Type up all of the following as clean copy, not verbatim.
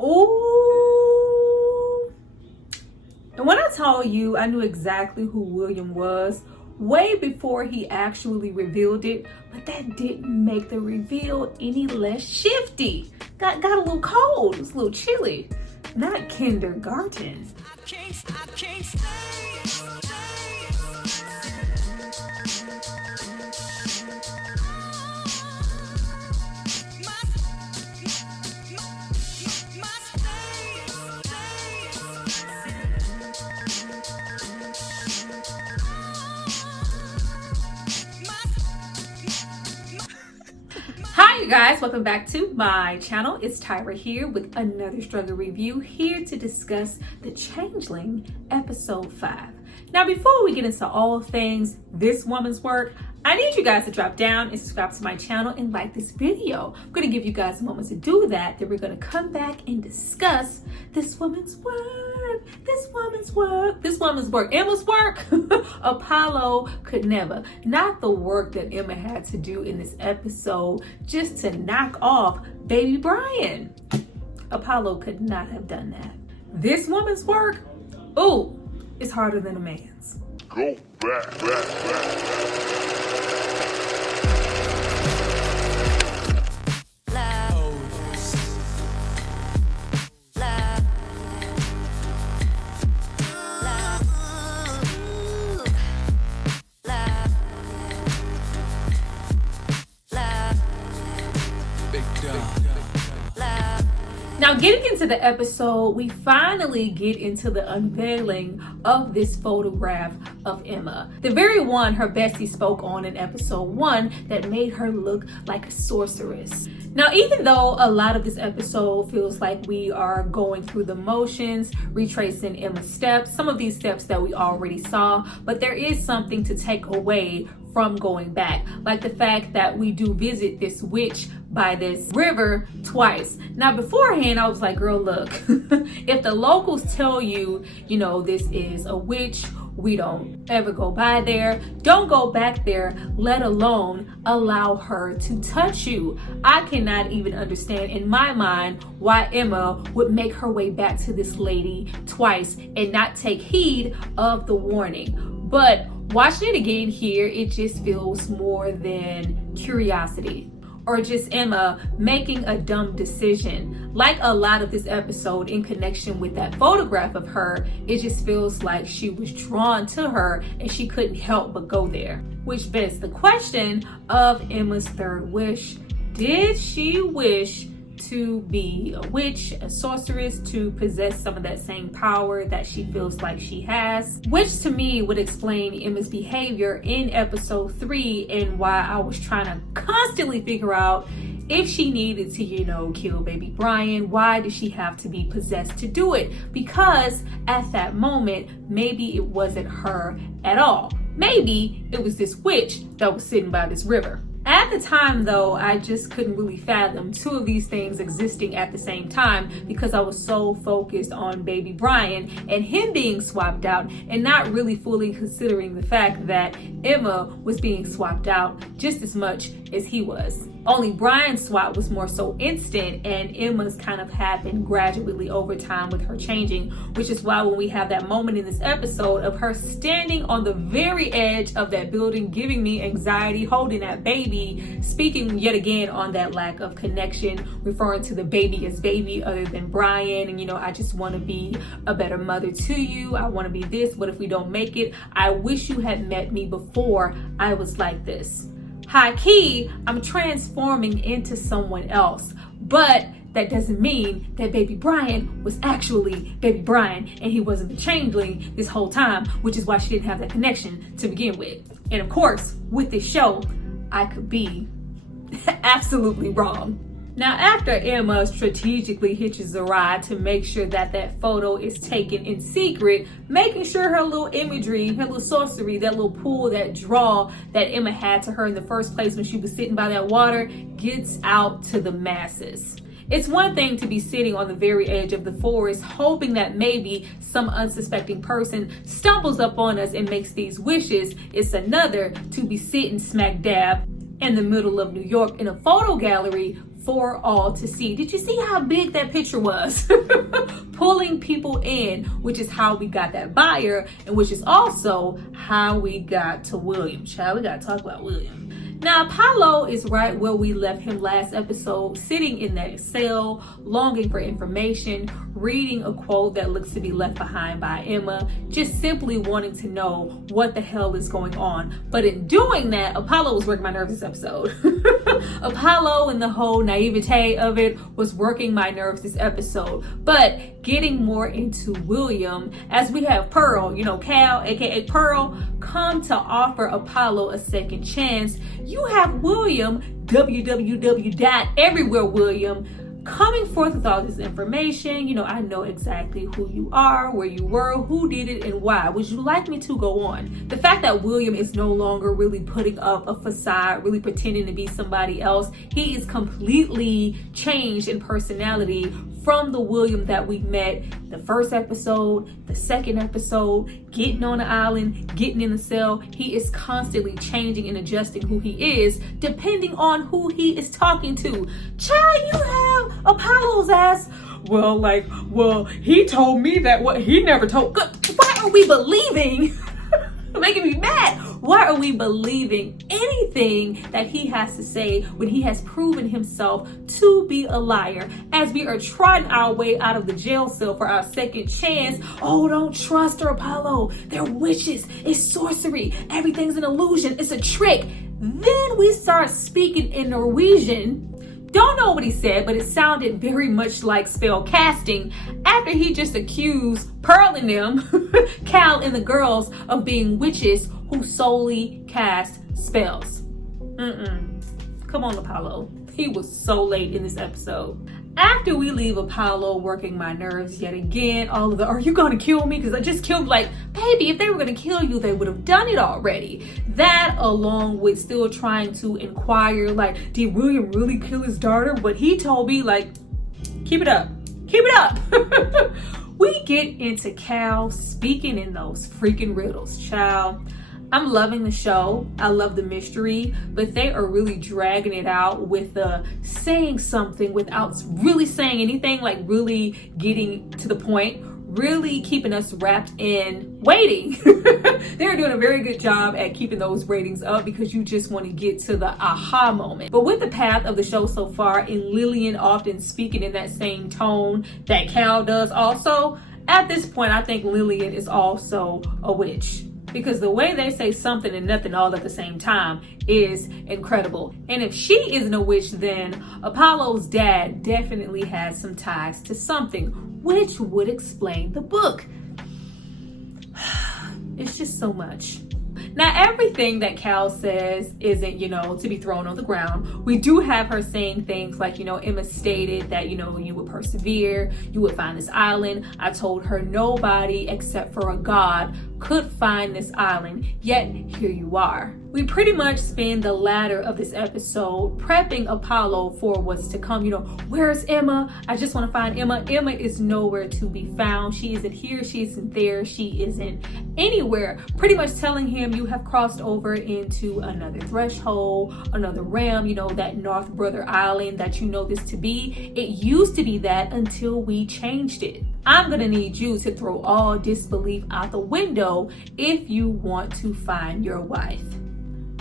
Ooh. And when I told you I knew exactly who William was way before he actually revealed it, but that didn't make the reveal any less shifty. Got a little cold, it was a little chilly. Not kindergarten. I can't stay. Hi you guys, welcome back to my channel. It's Tyra here with another struggle review, here to discuss the Changeling episode 5. Now before we get into all things this woman's work, I need you guys to drop down and subscribe to my channel and like this video. I'm going to give you guys a moment to do that. Then we're going to come back and discuss this woman's work. Emma's work. Apollo could never. Not the work that Emma had to do in this episode just to knock off baby Brian. Apollo could not have done that. This woman's work, ooh, it's harder than a man's. Go back. Now, getting into the episode, we finally get into the unveiling of this photograph of Emma. The very one her bestie spoke on in episode 1 that made her look like a sorceress. Now, even though a lot of this episode feels like we are going through the motions, retracing Emma's steps, some of these steps that we already saw, but there is something to take away from going back, like the fact that we do visit this witch by this river twice. Now beforehand I was like, girl, look, if the locals tell you, this is a witch, we don't ever go by there, don't go back there, let alone allow her to touch you. I cannot even understand in my mind why Emma would make her way back to this lady twice and not take heed of the warning. But watching it again here, it just feels more than curiosity or just Emma making a dumb decision. Like a lot of this episode in connection with that photograph of her, it just feels like she was drawn to her and she couldn't help but go there. Which begs the question of Emma's third wish. Did she wish to be a witch, a sorceress, to possess some of that same power that she feels like she has? Which to me would explain Emma's behavior in episode 3 and why I was trying to constantly figure out if she needed to, kill baby Brian. Why did she have to be possessed to do it? Because at that moment, maybe it wasn't her at all. Maybe it was this witch that was sitting by this river. At the time though, I just couldn't really fathom two of these things existing at the same time because I was so focused on baby Brian and him being swapped out and not really fully considering the fact that Emma was being swapped out just as much as he was. Only Brian's swap was more so instant and Emma's kind of happened gradually over time with her changing, which is why when we have that moment in this episode of her standing on the very edge of that building, giving me anxiety, holding that baby, speaking yet again on that lack of connection, referring to the baby as baby other than Brian, and I just want to be a better mother to you, I want to be this, what if we don't make it? I wish you had met me before I was like this. High key, I'm transforming into someone else, but that doesn't mean that baby Brian was actually baby Brian and he wasn't the changeling this whole time, which is why she didn't have that connection to begin with. And of course, with this show, I could be absolutely wrong. Now, after Emma strategically hitches a ride to make sure that that photo is taken in secret, making sure her little imagery, her little sorcery, that little pull, that draw that Emma had to her in the first place when she was sitting by that water, gets out to the masses. It's one thing to be sitting on the very edge of the forest, hoping that maybe some unsuspecting person stumbles up on us and makes these wishes. It's another to be sitting smack dab in the middle of New York in a photo gallery for all to see. Did you see how big that picture was? Pulling people in, which is how we got that buyer, and which is also how we got to William. Child, we gotta talk about William. Now, Apollo is right where we left him last episode, sitting in that cell, longing for information, reading a quote that looks to be left behind by Emma, just simply wanting to know what the hell is going on. But in doing that, Apollo was working my nerves this episode. Apollo and the whole naivete of it was working my nerves this episode. But getting more into William, as we have Pearl, Cal, aka Pearl, come to offer Apollo a second chance. You have William, www.everywhere William, coming forth with all this information. I know exactly who you are, where you were, who did it, and why. Would you like me to go on? The fact that William is no longer really putting up a facade, really pretending to be somebody else. He is completely changed in personality from the William that we met the first episode, the second episode, getting on the island, getting in the cell. He is constantly changing and adjusting who he is depending on who he is talking to. Child, you have Apollo's ass. Well, he told me that what he never told. Why are we believing? Making me mad. Why are we believing anything that he has to say when he has proven himself to be a liar? As we are trotting our way out of the jail cell for our second chance. Oh, don't trust her, Apollo. They're witches. It's sorcery. Everything's an illusion. It's a trick. Then we start speaking in Norwegian. Don't know what he said, but it sounded very much like spell casting after he just accused Pearl and them, Cal and the girls, of being witches who solely cast spells. Come on, Apollo. He was so late in this episode. After we leave Apollo working my nerves yet again, all of the, are you gonna kill me? Because I just killed, baby, if they were gonna kill you, they would have done it already. That, along with still trying to inquire, did William really kill his daughter? But he told me, keep it up. Keep it up. We get into Cal speaking in those freaking riddles, child. I'm loving the show. I love the mystery, but they are really dragging it out with saying something without really saying anything, really getting to the point, really keeping us wrapped in waiting. They're doing a very good job at keeping those ratings up because you just want to get to the aha moment. But with the path of the show so far, and Lillian often speaking in that same tone that Cal does also, at this point, I think Lillian is also a witch. Because the way they say something and nothing all at the same time is incredible. And if she isn't a witch, then Apollo's dad definitely has some ties to something, which would explain the book. It's just so much. Now, everything that Cal says isn't, to be thrown on the ground. We do have her saying things like, Emma stated that, you would persevere, you would find this island. I told her nobody except for a god could find this island, yet here you are. We pretty much spend the latter of this episode prepping Apollo for what's to come. Where's Emma? I just want to find Emma. Emma is nowhere to be found. She isn't here. She isn't there. She isn't anywhere. Pretty much telling him you have crossed over into another threshold, another realm, that North Brother Island that you know this to be. It used to be that until we changed it. I'm going to need you to throw all disbelief out the window if you want to find your wife.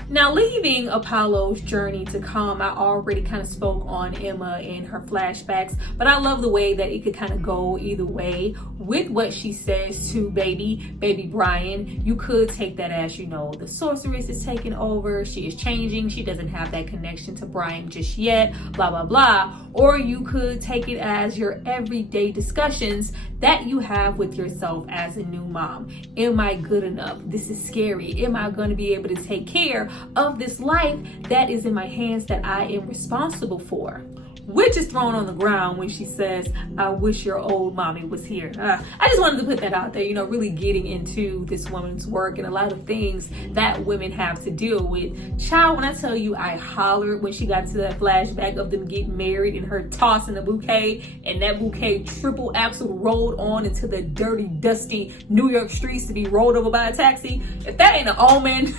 Now, leaving Apollo's journey to come, I already kind of spoke on Emma and her flashbacks, but I love the way that it could kind of go either way with what she says to baby Brian. You could take that as, the sorceress is taking over, she is changing, she doesn't have that connection to Brian just yet, blah, blah, blah. Or you could take it as your everyday discussions that you have with yourself as a new mom. Am I good enough? This is scary. Am I going to be able to take care of this life that is in my hands that I am responsible for? Which is thrown on the ground when she says, I wish your old mommy was here. I just wanted to put that out there, really getting into this woman's work and a lot of things that women have to deal with. Child, when I tell you I hollered when she got to that flashback of them getting married and her tossing the bouquet, and that bouquet triple axle rolled on into the dirty, dusty New York streets to be rolled over by a taxi. If that ain't an omen,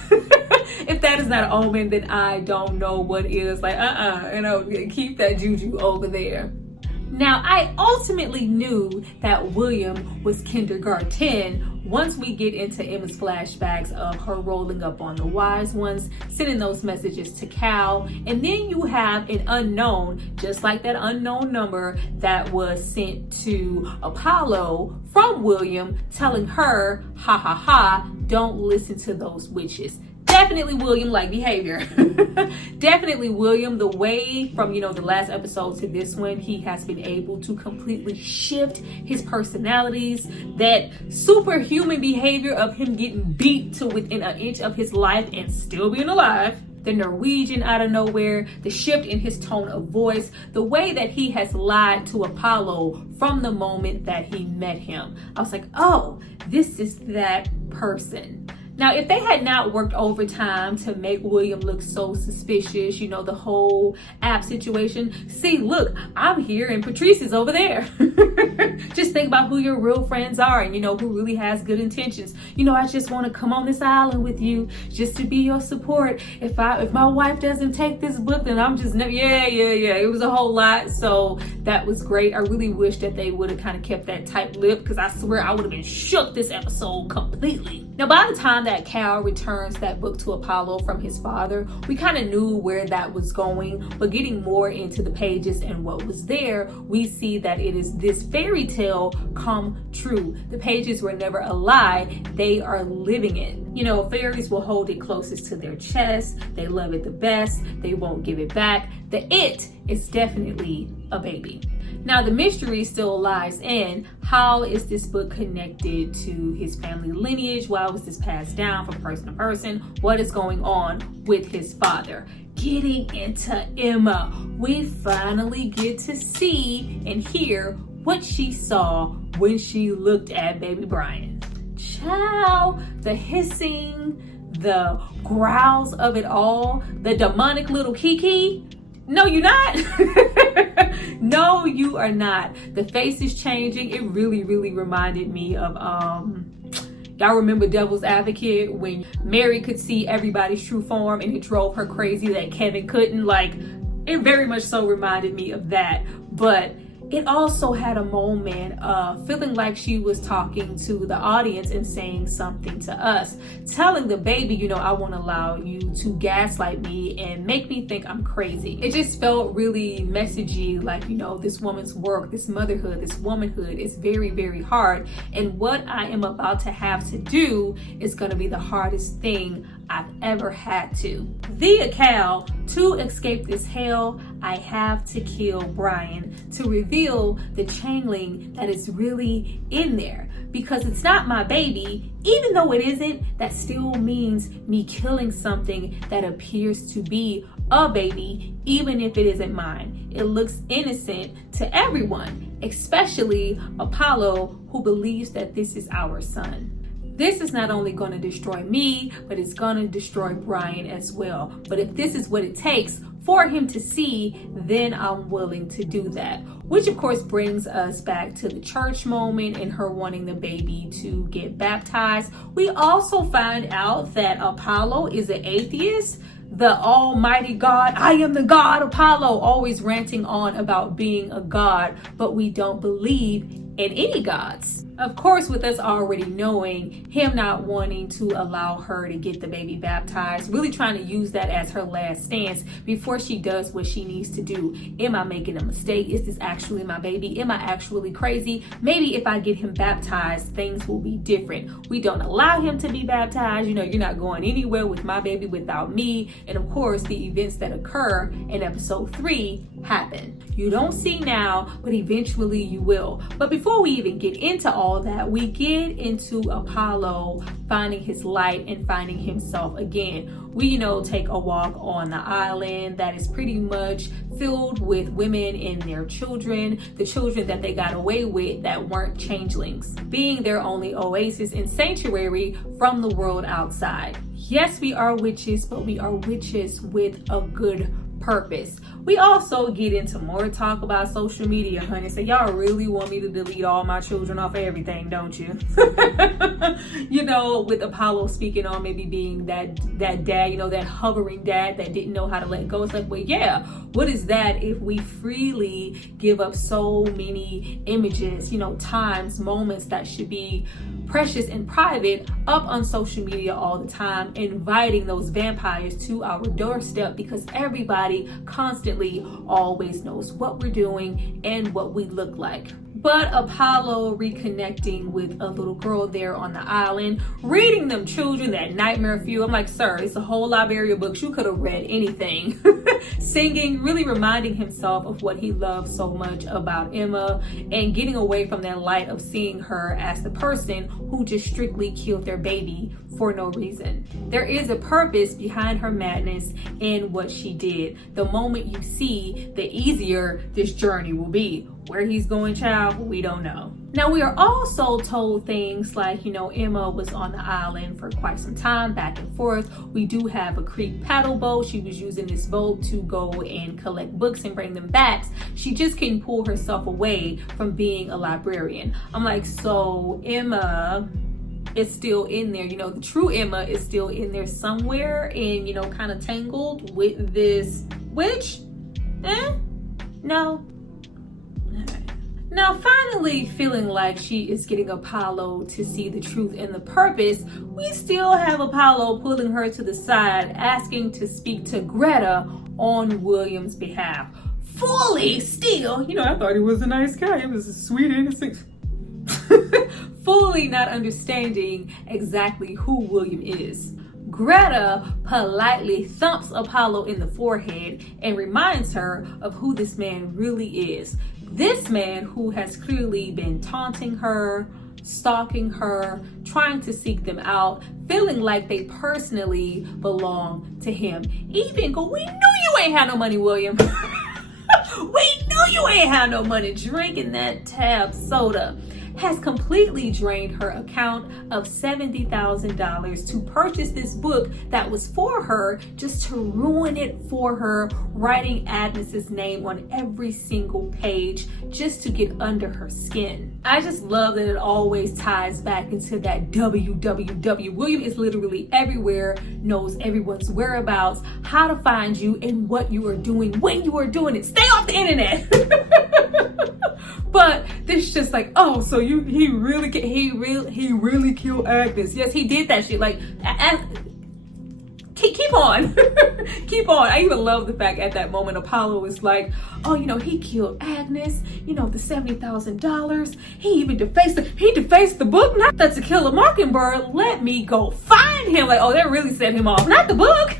If that is not an omen, then I don't know what is. Like, keep that juju over there. Now, I ultimately knew that William was kindergarten once we get into Emma's flashbacks of her rolling up on the wise ones, sending those messages to Cal, and then you have an unknown, just like that unknown number that was sent to Apollo from William, telling her, ha ha ha, don't listen to those witches. Definitely William-like behavior. Definitely William, the way from, the last episode to this one, he has been able to completely shift his personalities. That superhuman behavior of him getting beat to within an inch of his life and still being alive. The Norwegian out of nowhere, the shift in his tone of voice, the way that he has lied to Apollo from the moment that he met him. I was like, oh, this is that person. Now, if they had not worked overtime to make William look so suspicious, the whole app situation, see, look, I'm here and Patrice is over there. Just think about who your real friends are and, who really has good intentions. I just want to come on this island with you just to be your support. If my wife doesn't take this book, then I'm just, yeah. It was a whole lot. So that was great. I really wish that they would have kind of kept that tight lip, because I swear I would have been shook this episode completely. Now, by the time that Cal returns that book to Apollo from his father, we kind of knew where that was going, but getting more into the pages and what was there, we see that it is this fairy tale come true. The pages were never a lie, they are living it. Fairies will hold it closest to their chest, they love it the best, they won't give it back. The it is definitely a baby. Now, the mystery still lies in, how is this book connected to his family lineage? Why was this passed down from person to person? What is going on with his father? Getting into Emma, we finally get to see and hear what she saw when she looked at baby Brian. Child, the hissing, the growls of it all, the demonic little Kiki. No, you're not. No, you are not. The face is changing. It really, really reminded me of, y'all remember Devil's Advocate, when Mary could see everybody's true form and it drove her crazy that Kevin couldn't? Like, it very much so reminded me of that. But it also had a moment of feeling like she was talking to the audience and saying something to us, telling the baby, I won't allow you to gaslight me and make me think I'm crazy. It just felt really messagey, like, this woman's work, this motherhood, this womanhood is very, very hard. And what I am about to have to do is going to be the hardest thing I've ever had to. Via Cal, to escape this hell, I have to kill Brian to reveal the changeling that is really in there. Because it's not my baby, even though it isn't, that still means me killing something that appears to be a baby, even if it isn't mine. It looks innocent to everyone, especially Apollo, who believes that this is our son. This is not only going to destroy me, but it's going to destroy Brian as well. But if this is what it takes for him to see, then I'm willing to do that. Which of course brings us back to the church moment and her wanting the baby to get baptized. We also find out that Apollo is an atheist. The almighty God, I am the God Apollo, always ranting on about being a god, but we don't believe in any gods. Of course, with us already knowing him not wanting to allow her to get the baby baptized, really trying to use that as her last stance before she does what she needs to do. Am I making a mistake? Is this actually my baby? Am I actually crazy? Maybe if I get him baptized, things will be different. We don't allow him to be baptized. You're not going anywhere with my baby without me. And of course, the events that occur in episode 3 happen. You don't see now, but eventually you will. But before we even get into all that, we get into Apollo finding his light and finding himself again. We, take a walk on the island that is pretty much filled with women and their children, the children that they got away with that weren't changelings, being their only oasis and sanctuary from the world outside. Yes, we are witches, but we are witches with a good purpose. We also get into more talk about social media, honey. So y'all really want me to delete all my children off of everything, don't you? You know, with Apollo speaking on maybe being that dad, you know, that hovering dad that didn't know how to let go. It's like, well, yeah, what is that if we freely give up so many images, you know, times, moments that should be precious and private up on social media all the time, inviting those vampires to our doorstep because everybody constantly always knows what we're doing and what we look like. But Apollo reconnecting with a little girl there on the island, reading them children that nightmare fuel. I'm like, sir, it's a whole library of books. You could have read anything. Singing, really reminding himself of what he loved so much about Emma and getting away from that light of seeing her as the person who just strictly killed their baby for no reason. There is a purpose behind her madness and what she did. The moment you see, the easier this journey will be. Where he's going, child, we don't know. Now, we are also told things like, you know, Emma was on the island for quite some time, back and forth. We do have a creek paddle boat. She was using this boat to go and collect books and bring them back. She just couldn't pull herself away from being a librarian. I'm like, so Emma is still in there, you know, the true Emma is still in there somewhere and, you know, kind of tangled with this witch? No. Now, finally feeling like she is getting Apollo to see the truth and the purpose, we still have Apollo pulling her to the side, asking to speak to Greta on William's behalf. Fully still, you know, I thought he was a nice guy. He was a sweet, innocent. Fully not understanding exactly who William is. Greta politely thumps Apollo in the forehead and reminds her of who this man really is. This man who has clearly been taunting her, stalking her, trying to seek them out, feeling like they personally belong to him. Even go, we knew you ain't had no money, William. We knew you ain't had no money. Drinking that tab soda has completely drained her account of $70,000 to purchase this book that was for her, just to ruin it for her, writing Agnes's name on every single page just to get under her skin. I just love that it always ties back into that www. William is literally everywhere, knows everyone's whereabouts, how to find you, and what you are doing when you are doing it. Stay off the internet. But this just like, oh, so he really killed Agnes. Yes, he did that shit. Like, keep on. Keep on. I even love the fact at that moment Apollo was like, oh, you know, he killed Agnes, you know, the $70,000. He even defaced the book. Not that To Kill a Mockingbird. Let me go find him. Like, oh, that really set him off. Not the book.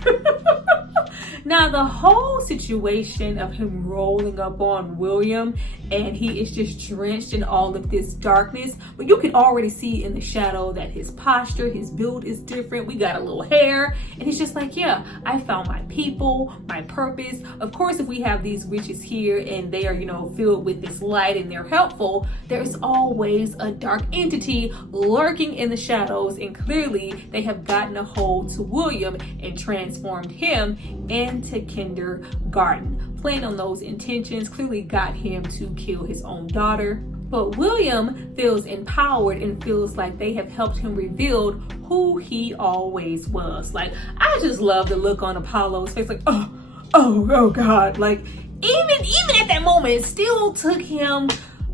Now, the whole situation of him rolling up on William and he is just drenched in all of this darkness, but you can already see in the shadow that his posture, his build is different. We got a little hair, and he's just like, yeah, I found my people, my purpose. Of course, if we have these witches here and they are, you know, filled with this light and they're helpful, there's always a dark entity lurking in the shadows, and clearly they have gotten a hold to William and transformed him into kindergarten. Playing on those intentions, clearly got him to kill his own daughter. But William feels empowered and feels like they have helped him reveal who he always was. Like, I just love the look on Apollo's face, like, oh God. Like, even at that moment, it still took him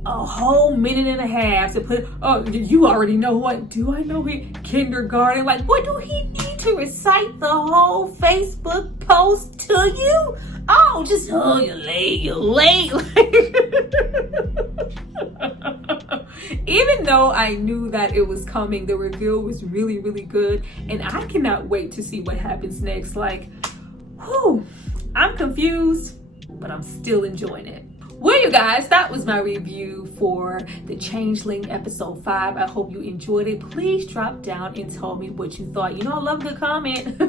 a whole minute and a half to put, oh, you already know what, do I know he kindergarten? Like, what do he need to recite the whole Facebook post to you? Oh, just, oh, you're late. Even though I knew that it was coming, the reveal was really, really good. And I cannot wait to see what happens next. Like, whew, I'm confused, but I'm still enjoying it. Well, you guys, that was my review for the Changeling episode 5. I hope you enjoyed it. Please drop down and tell me what you thought. You know, I love a good comment.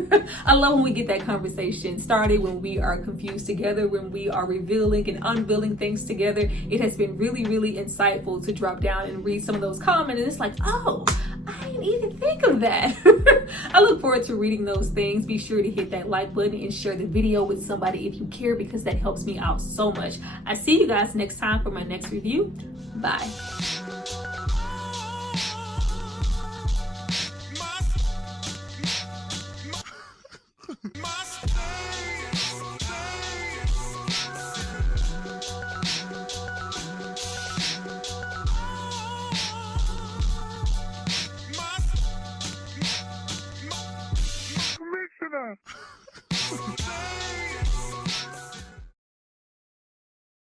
I love when we get that conversation started, when we are confused together, when we are revealing and unveiling things together. It has been really, really insightful to drop down and read some of those comments. And it's like, oh, I didn't even think of that. I look forward to reading those things. Be sure to hit that like button and share the video with somebody if you care, because that helps me out so much. I see you guys next time for my next review. Bye.